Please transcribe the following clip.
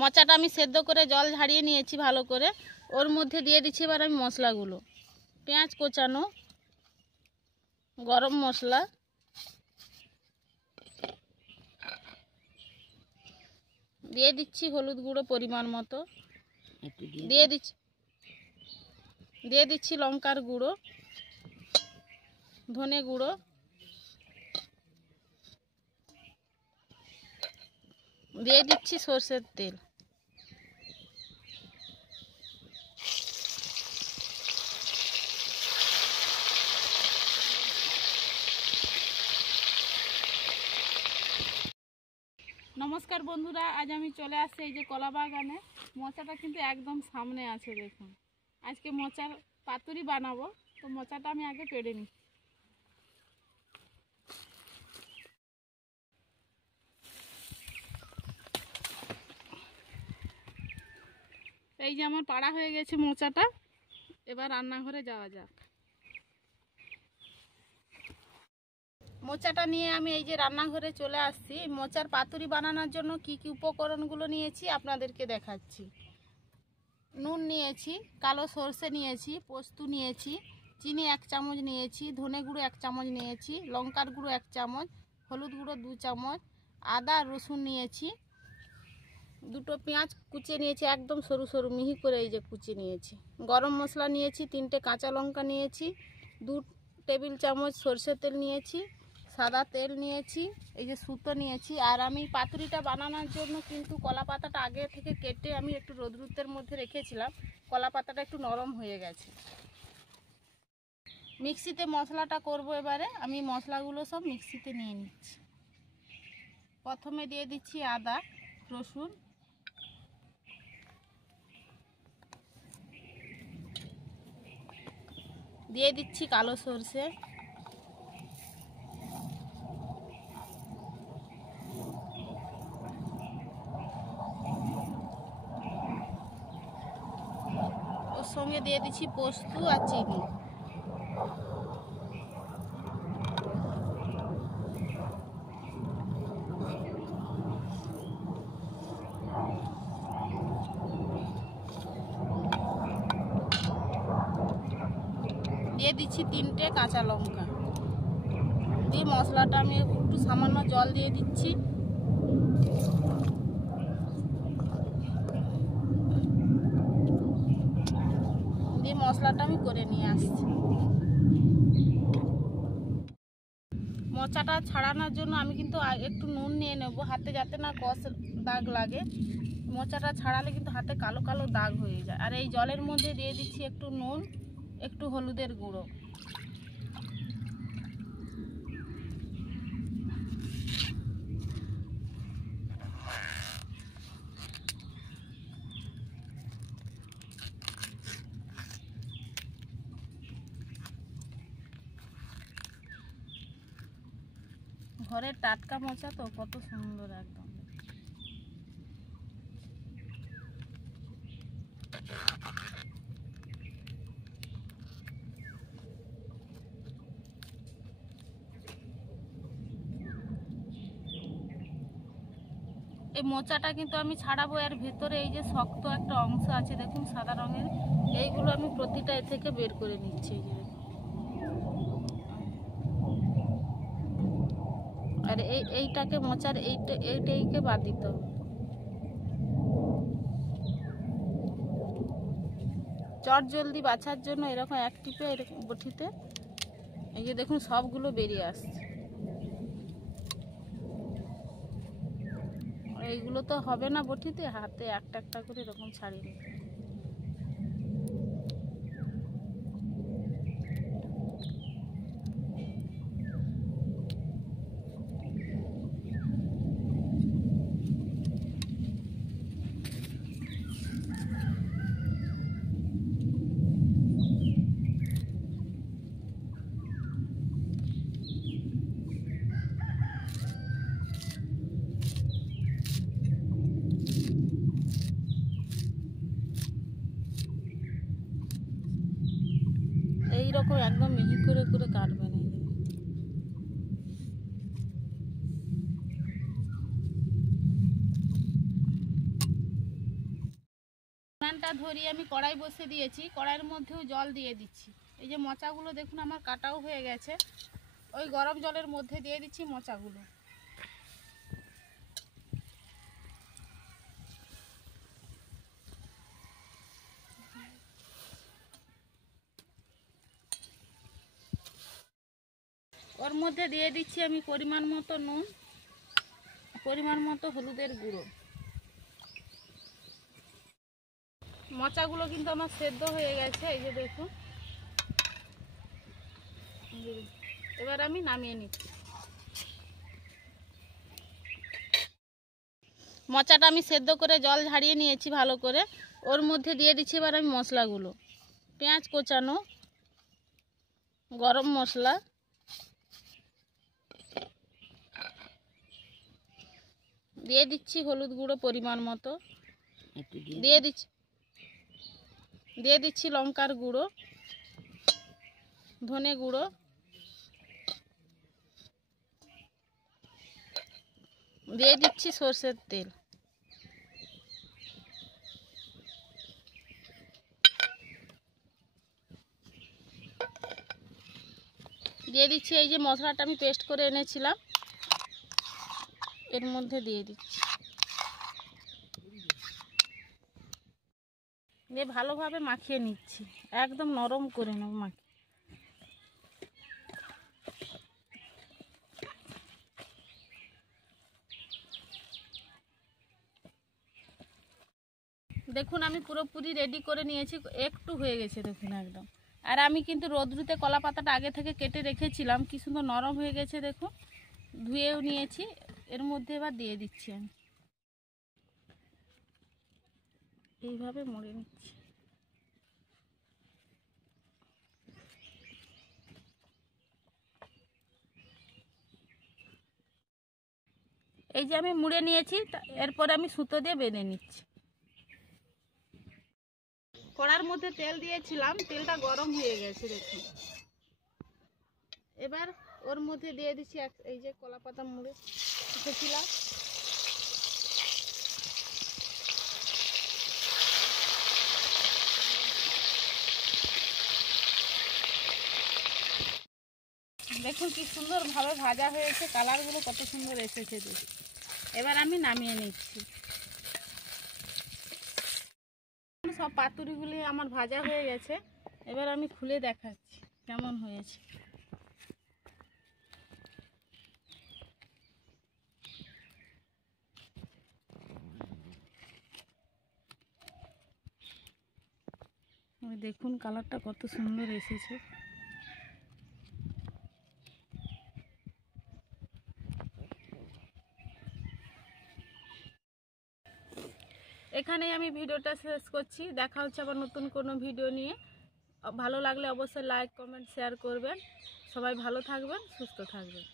মোচাটা আমি সেদ্ধ করে জল ঝাড়িয়ে নিয়েছি ভালো করে। ওর মধ্যে দিয়ে দিচ্ছি এবার আমি মশলাগুলো। পেঁয়াজ কোচানো, গরম মশলা, দিয়ে দিচ্ছি হলুদ গুঁড়ো পরিমাণ মতো, দিয়ে দিচ্ছি লঙ্কার গুঁড়ো, ধনে গুঁড়ো, দিয়ে দিচ্ছি সরষের তেল। নমস্কার বন্ধুরা, আজ আমি চলে আসছি এই যে কলা বাগানে। মোচাটা কিন্তু একদম সামনে আছে, দেখুন। আজকে মোচার পাতুরি বানাবো, তো মোচাটা আমি আগে পেড়ে নিই। এই যে আমার পাড়া হয়ে গেছে মোচাটা, এবার রান্নাঘরে যাওয়া যাক। মোচাটা নিয়ে আমি এই যে রান্নাঘরে চলে আসছি। মোচার পাতুরি বানানোর জন্য কি কি উপকরণগুলো নিয়েছি আপনাদেরকে দেখাচ্ছি। নুন নিয়েছি, কালো সর্ষে নিয়েছি, পোস্ত নিয়েছি, চিনি 1 চামচ নিয়েছি, ধনে গুঁড়ো 1 চামচ নিয়েছি, লঙ্কার গুঁড়ো 1 চামচ, হলুদ গুঁড়ো 2 চামচ, আদা রসুন নিয়েছি, দুটো পেঁয়াজ কুচিয়ে নিয়েছি, একদম সরু সরু মিহি করে এই যে কুচিয়ে নিয়েছি, গরম মশলা নিয়েছি, 3টে কাঁচা লঙ্কা নিয়েছি, 2 টেবিল চামচ সরষের তেল নিয়েছি, সাদা তেল নিয়েছি, এই যে সুতো নিয়েছি। আর আমি পাতুরিটা বানানোর জন্য কিন্তু কলা পাতাটা আগে থেকে কেটে আমি একটু রোদ্রুতের মধ্যে রেখেছিলাম। কলা পাতাটা একটু নরম হয়ে গেছে। মিক্সিতে মশলাটা করব। এবারে আমি মশলাগুলো সব মিক্সিতে নিয়ে নিচ্ছি। প্রথমে দিয়ে দিচ্ছি আদা রসুন, দিয়ে দিচ্ছি কালো সরষে, ওর সঙ্গে দিয়ে দিচ্ছি পোস্ত আর চিনি। দিয়ে দিচ্ছি 3টে কাঁচা লঙ্কা। দিয়ে মশলাটা আমি একটু সামান্য জল দিয়ে দিচ্ছি। দিয়ে মশলাটা আমি করে নিয়ে আসছি। মোচাটা ছাড়ানোর জন্য আমি কিন্তু একটু নুন নিয়ে নেব হাতে, যাতে না কষ দাগ লাগে। মোচাটা ছাড়ালে কিন্তু হাতে কালো কালো দাগ হয়ে যায়। আর এই জলের মধ্যে দিয়ে দিচ্ছি একটু নুন, একটু হলুদের গুঁড়ো। ঘরের টাটকা মোচা তো, কত সুন্দর একদম। এই মোচাটা কিন্তু আমি ছাড়াবো। এর ভেতরে এই যে শক্ত একটা অংশ আছে দেখুন সাদা রঙের, এইগুলো আমি প্রতিটা এ থেকে বের করে নিচ্ছি। এই যে আর এইটাকে মোচার এইটাকে বাদ দিতে হবে। চট জলদি বাছার জন্য এরকম এক টিপে এরকম বটিতে এই যে দেখুন সবগুলো বেরিয়ে আসছে। এইগুলো তো হবে না বটিতে, হাতে একটা একটা করে এরকম ছাড়িয়ে নিতে। এইরকম একদম মিহি করে করে কাটবেন। তেলটা ধরিয়ে আমি কড়াই বসে দিয়েছি, কড়াইয়ের মধ্যেও জল দিয়ে দিচ্ছি। এই যে মোচাগুলো দেখুন আমার কাটাও হয়ে গেছে, ওই গরম জলের মধ্যে দিয়ে দিচ্ছি মোচাগুলো। ওর মধ্যে দিয়ে দিচ্ছি আমি পরিমাণ মতো নুন, পরিমাণ মতো হলুদের গুঁড়ো। মোচাগুলো কিন্তু আমার সেদ্ধ হয়ে গেছে, এই যে দেখুন। এবার আমি নামিয়ে নিচ্ছি। মোচাটা আমি সেদ্ধ করে জল ঝাড়িয়ে নিয়েছি ভালো করে। ওর মধ্যে দিয়ে দিচ্ছি এবার আমি মশলাগুলো। পেঁয়াজ কোচানো, গরম মশলা, দিয়ে দিচ্ছি হলুদ গুঁড়ো পরিমাণ মতো, দিয়ে দিচ্ছি লঙ্কার গুঁড়ো, ধনে গুঁড়ো, দিয়ে দিচ্ছি সরষের তেল, দিয়ে দিচ্ছি এই যে মশলাটা আমি পেস্ট করে এনেছিলাম, এর মধ্যে দিয়ে দিচ্ছি। দিয়ে ভালোভাবে মাখিয়ে নিচ্ছি, একদম নরম করে নেব মাখিয়ে। দেখুন আমি পুরোপুরি রেডি করে নিয়েছি, একটু হয়ে গেছে দেখুন একদম। আর আমি কিন্তু রোদ্রুতে কলা পাতাটা আগে থেকে কেটে রেখেছিলাম, কি সুন্দর নরম হয়ে গেছে দেখুন, ধুয়েও নিয়েছি। এর মধ্যে এবার দিয়ে দিচ্ছি আমি, এইভাবে মুড়ে নিচ্ছি। এই যে আমি মুড়ে নিয়েছি, এরপরে আমি সুতো দিয়ে বেঁধে নিচ্ছি। কড়ার মধ্যে তেল দিয়েছিলাম, তেলটা গরম হয়ে গেছে দেখুন। এবার ওর মধ্যে দিয়ে দিচ্ছি এই যে কলা পাতা মুড়ে রেখেছিলাম। দেখুন কি সুন্দরভাবে ভাজা হয়েছে, কালারগুলো কত সুন্দর এসেছে দেখুন। এবার আমি নামিয়ে নিচ্ছি। সব পাতুরিগুলি আমার ভাজা হয়ে গেছে, এবার আমি খুলে দেখাচ্ছি কেমন হয়েছে। দেখুন কালারটা কত সুন্দর এসেছে। এখানেই আমি ভিডিওটা শেষ করছি। দেখা হচ্ছে আবার নতুন কোনো ভিডিও নিয়ে। ভালো লাগলে অবশ্যই লাইক, কমেন্ট, শেয়ার করবেন। সবাই ভালো থাকবেন, সুস্থ থাকবেন।